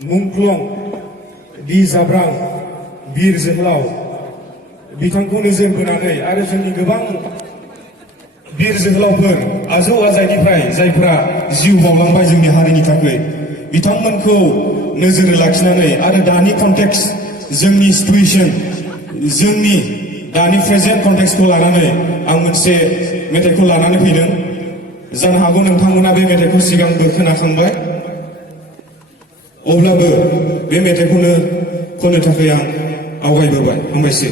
मुंख्लं दि जाब्रां बीर जोहोलाव बिथांखौ नोजोर बोनानै आरो जोंनि गोबां बीर जोहोलावफोर आजौ आजैनिफ्राय जायफोरा जिउ बावलांबाय जोंनि हारिनि थाखाय बिथांमोनखौ नोजोर लाखिनानै आरो दानि कन्टेक्स्ट जोंनि सिचुएशन जोंनि दानि प्रेजेन्ट कन्टेक्स्टखौ लानानै आं मोनसे मेथाइखौ लानानै फैदों जानो हागौ नोंथांमोना बे मेथाइखौ सिगांबो खोनाखांबाय अब्लाबो बे मेथाइखौनो खननो थाखाय आं आवगायबोबाय हामबायसै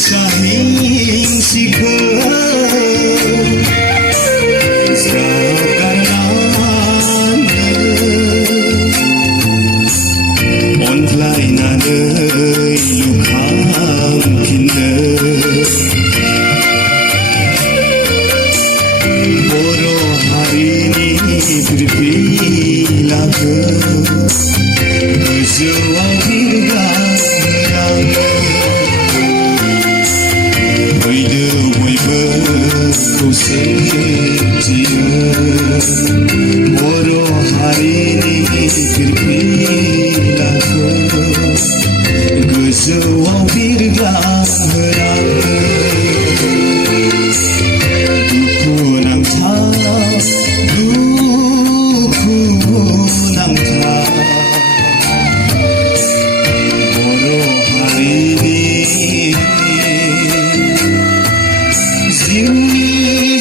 Shaheen Sikh गोजौआव बिरगाङो फैदो बयबो खौसेथियो बर' हारिनि फिरफिलाखौ गोजौआव बिरगाङो दुखु नांथाव बर' हारिनि जिउनि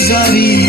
जारिमिन